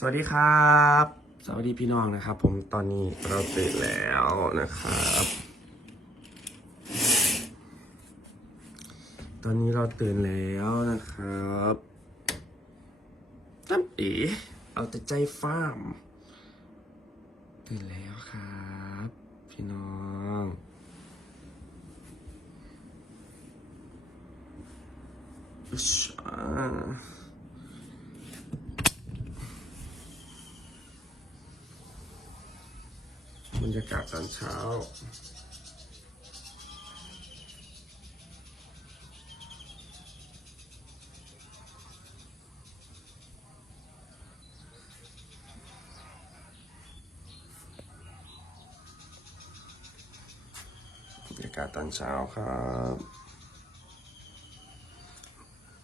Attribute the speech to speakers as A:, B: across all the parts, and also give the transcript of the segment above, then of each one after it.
A: สวัสดีครับ สวัสดีพี่น้องนะครับ ผมตอนนี้เราตื่นแล้วนะครับ ตอนนี้เราตื่นแล้วนะครับตั้มเอ๋เอาแต่ใจฟาร์มตื่นแล้วครับ พี่น้องอชอ่า บรรยากาศตอนเช้า บรรยากาศตอนเช้าครับ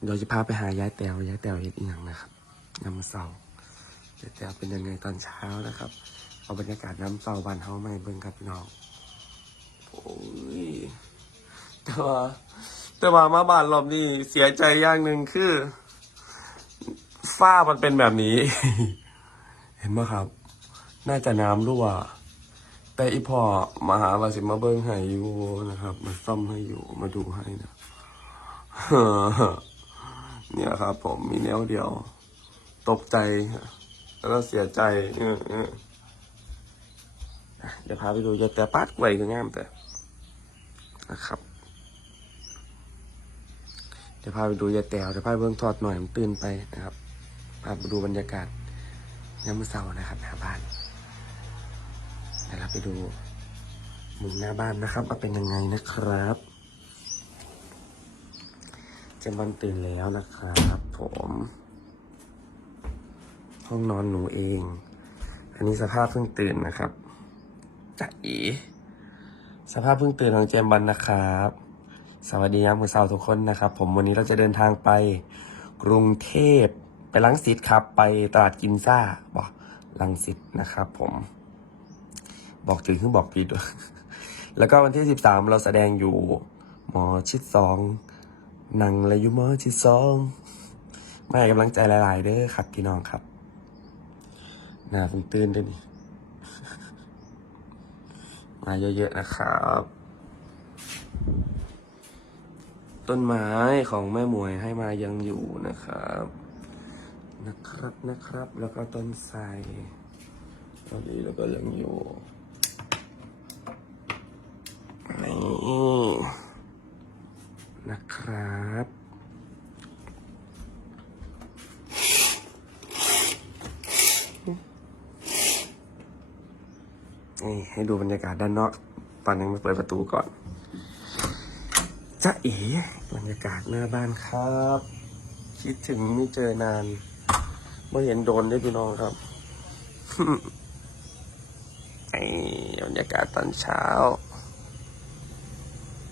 A: เดี๋ยวจะพาไปหายายแตวยายแตวเห็ดอีหยังนะครับยามมอเสาร์ยายแตวเป็นยังไงตอนเช้านะครับ เอาบรรยากาศน้ำเสาบ้านเฮาไม่เบิ่งครับพี่น้องโอ้ยแต่ว่าแต่ว่ามาบ้านรอบนี้เสียใจอย่างหนึ่งคือ ฝ้ามันเป็นแบบนี้ เห็นไหมครับ น่าจะน้ำรั่ว แต่อีพ่อมาหาว่าสิมาเบิ้งให้อยู่นะครับ มาซ่อมให้อยู่มาดูให้นะเนี่ยครับ ผมมีแนวเดียว ตกใจ แล้วก็เสียใจเออ เอออะเดี๋ยวพาไปดูยาแต่ปัดไว้ก็งามแต่นะครับ เดี๋ยวพาไปดูยาแตวเดี๋ยวพาเบิ้องทอดหน่อยมันตื่นไปนะครับพาไปดูบรรยากาศยามมื้อเช้านะครับหน้าบ้านเดี๋ยวเราไปดูมุมหน้าบ้านนะครับว่าเป็นยังไงนะครับเจมบอลตื่นแล้วนะครับ ผม ห้องนอนหนูเอง อันนี้สภาพเพิ่งตื่นนะครับ จะอีสภาพเพิ่งตื่นของเจมบอลนะครับ สวัสดีครับมือสาวทุกคนนะครับ ผมวันนี้เราจะเดินทางไปกรุงเทพไปลังสิตครับ ไปตลาดกินซ่าบอกลังสิตนะครับ ผม บอกถึงคือบอกผิดแล้วก็วันที่สิบสามเราแสดงอยู่หมอชิดสองหนังเลยอยู่หมอชิดสองมาให้กำลังใจหลาย ๆ เด้อครับพี่น้องครับน้าผมตื่นด้วยนี่ มาเยอะๆนะครับ ต้นไม้ของแม่หมวยให้มายังอยู่นะครับ นะครับนะครับ แล้วก็ต้นไทรตอนนี้แล้วก็ยังอยู่นี่นะครับ นี่ให้ดูบรรยากาศด้านนอก ตอนนี้มาเปิดประตูก่อนจ้าเอ๋บรรยากาศหน้าบ้านครับ คิดถึงไม่เจอนานไม่เห็นโดนด้วยพี่น้องครับนี่บรรยากาศตอนเช้า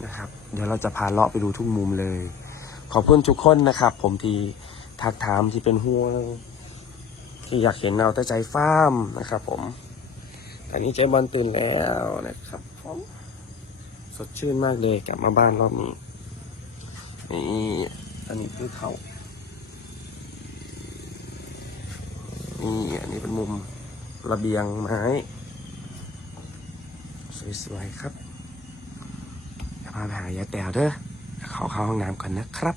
A: นะครับ เดี๋ยวเราจะพาเลาะไปดูทุกมุมเลย ขอบคุณทุกคนนะครับ ผมที่ทักถามที่เป็นห่วงที่อยากเห็นเราแต่ใจฟ้ามนะครับผม อันนี้เจมบอลตื่นแล้วนะครับผมสดชื่นมากเลยกลับมาบ้านรอบนี้นี่อันนี้คือเขานี่อันนี้เป็นมุมระเบียงไม้ สวยๆครับเดี๋ยวพาไปหายาแตวเด้อเดี๋ยวขอเข้าห้องน้ำก่อนนะครับ